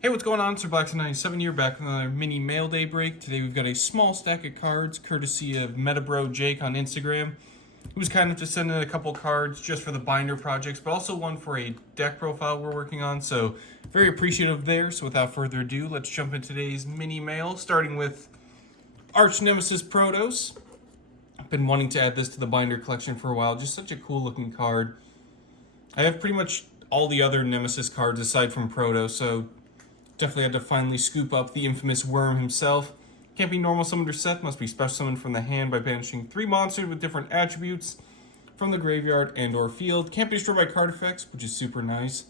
Hey, what's going on? Sir Blackson97 here, back with another mini mail day break. Today we've got a small stack of cards, courtesy of Metabro Jake on Instagram. He was kind of just sending a couple cards just for the binder projects, but also one for a deck profile we're working on, so very appreciative there. So without further ado, let's jump into today's mini mail, starting with Arch Nemesis Protos. I've been wanting to add this to the binder collection for a while, just such a cool looking card. I have pretty much all the other Nemesis cards aside from Proto, so definitely had to finally scoop up the infamous Worm himself. Can't be normal summoned or set, must be special summoned from the hand by banishing 3 monsters with different attributes from the graveyard and or field. Can't be destroyed by card effects, which is super nice.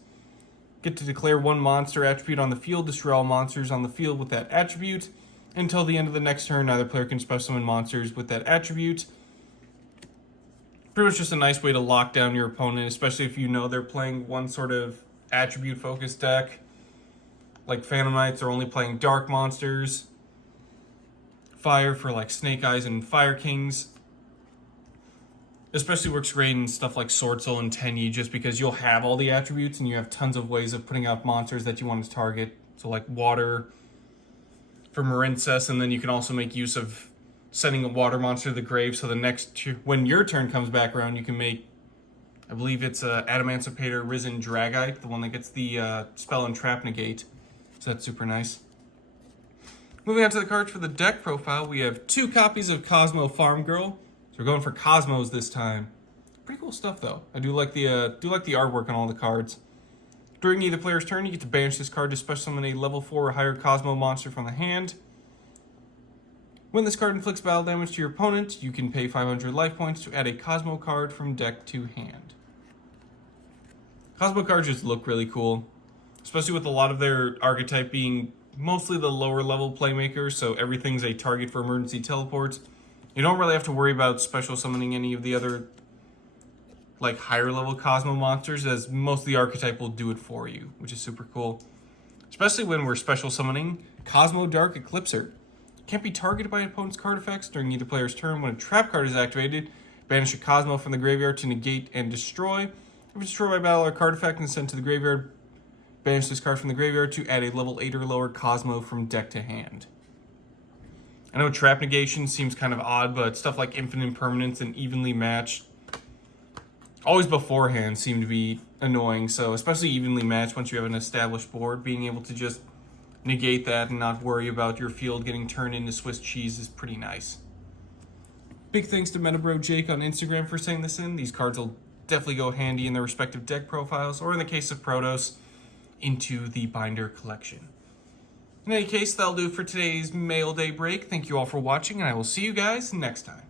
Get to declare 1 monster attribute on the field, destroy all monsters on the field with that attribute. Until the end of the next turn, neither player can special summon monsters with that attribute. Pretty much just a nice way to lock down your opponent, especially if you know they're playing one sort of attribute-focused deck. Like Phantom Knights are only playing dark monsters. Fire for like Snake Eyes and Fire Kings. Especially works great in stuff like Sword Soul and Tenyi, just because you'll have all the attributes and you have tons of ways of putting out monsters that you want to target. So like water for Marincess, and then you can also make use of sending a water monster to the grave, so the next when your turn comes back around, you can make, I believe it's Adamancipator Risen Dragite, the one that gets the spell and trap negate. So that's super nice. Moving on to the cards for the deck profile, we have 2 copies of Cosmo Farm Girl. So we're going for Cosmos this time. Pretty cool stuff though. I do like the artwork on all the cards. During either player's turn, you get to banish this card to special summon a level 4 or higher Cosmo monster from the hand. When this card inflicts battle damage to your opponent, you can pay 500 life points to add a Cosmo card from deck to hand. Cosmo cards just look really cool, especially with a lot of their archetype being mostly the lower level playmakers, so everything's a target for emergency teleports. You don't really have to worry about special summoning any of the other like higher level Cosmo monsters, as most of the archetype will do it for you, which is super cool. Especially when we're special summoning Cosmo Dark Eclipser. Can't be targeted by an opponent's card effects during either player's turn. When a trap card is activated, banish a Cosmo from the graveyard to negate and destroy. If it's destroyed by battle or card effect and sent to the graveyard, banish this card from the graveyard to add a level 8 or lower Cosmo from deck to hand. I know trap negation seems kind of odd, but stuff like infinite impermanence and evenly matched always beforehand seem to be annoying, so especially evenly matched once you have an established board, being able to just negate that and not worry about your field getting turned into Swiss cheese is pretty nice. Big thanks to Metabro Jake on Instagram for sending this in. These cards will definitely go handy in their respective deck profiles, or in the case of Protos, into the binder collection. In any case, that'll do it for today's mail day break. Thank you all for watching, and I will see you guys next time.